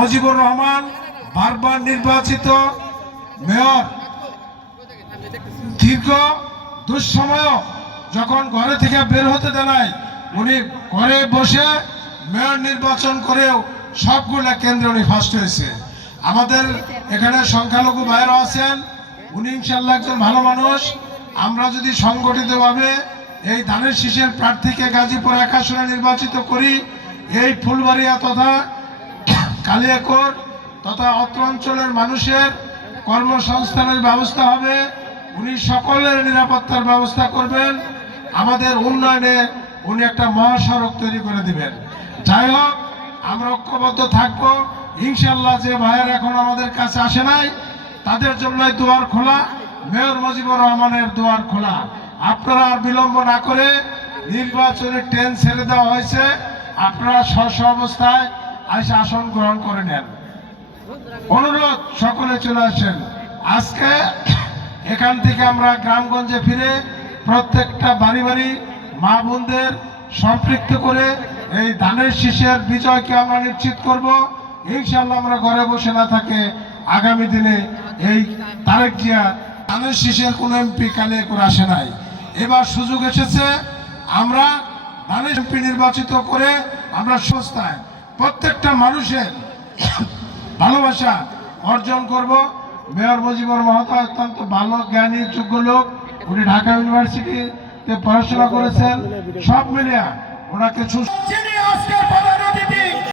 মজিবুর রহমান বারবার নির্বাচিত মেয়র। দীর্ঘ দুঃসময় যখন ঘরে থেকে বের হতে দেয় উনি ঘরে বসে মেয়র নির্বাচন করেও সবগুলা কেন্দ্রে উনি ফার্স্ট হয়েছে। আমাদের এখানে সংখ্যালঘু ভাইয়েরা আছেন, উনি ইনশাল্লাহ একজন ভালো মানুষ। আমরা যদি সংগঠিতভাবে এই ধানের শীষের প্রার্থীকে গাজীপুর এক আসনে নির্বাচিত করি, এই ফুলবাড়িয়া তথা কালিয়াকোর তথা অত্র অঞ্চলের মানুষের কর্মসংস্থানের ব্যবস্থা হবে। উনি সকলের নিরাপত্তার ব্যবস্থা করবেন। আমাদের উন্নয়নে উনি একটা মহাসড়ক তৈরি করে দিবেন। যাই হোক, আমরা ঐক্যবদ্ধ থাকব। ইনশাল্লাহ যে ভাইয়ের এখন আমাদের কাছে আসে নাই, তাদের জন্য দুয়ার খোলা। মেয়র মুজিবুর রহমানের দুয়ার খোলা। আপনারা আর বিলম্ব না করে নির্বাচনের ট্রেন ছেড়ে দেওয়া হয়েছে। আপনারা স্ব অবস্থায় এসে আসন গ্রহণ করে নেন। অনুরোধ, সকলে চলে আসেন। আজকে এখান থেকে আমরা গ্রামগঞ্জে ফিরে প্রত্যেকটা বাড়ি বাড়ি মা বোনদের সম্পৃক্ত করে এই ধানের শীষের বিজয়কে আমরা নিশ্চিত করব। ইনশাল্লাহ আমরা ঘরে বসে না থাকে আগামী দিনে এই তারেক জিয়া ধানের শীষের কোন এমপি কালে করে আসে নাই। এবার সুযোগ এসেছে, আমরা ধানের এমপি নির্বাচিত করে আমরা সংস্থায় প্রত্যেকটা মানুষের ভালোবাসা অর্জন করব। মেয়র মুজিবুর মহতা অত্যন্ত ভালো, জ্ঞানী, যোগ্য লোক। উনি ঢাকা ইউনিভার্সিটিতে পড়াশোনা করেছেন। সব মিলিয়া ওনাকে সুস্থ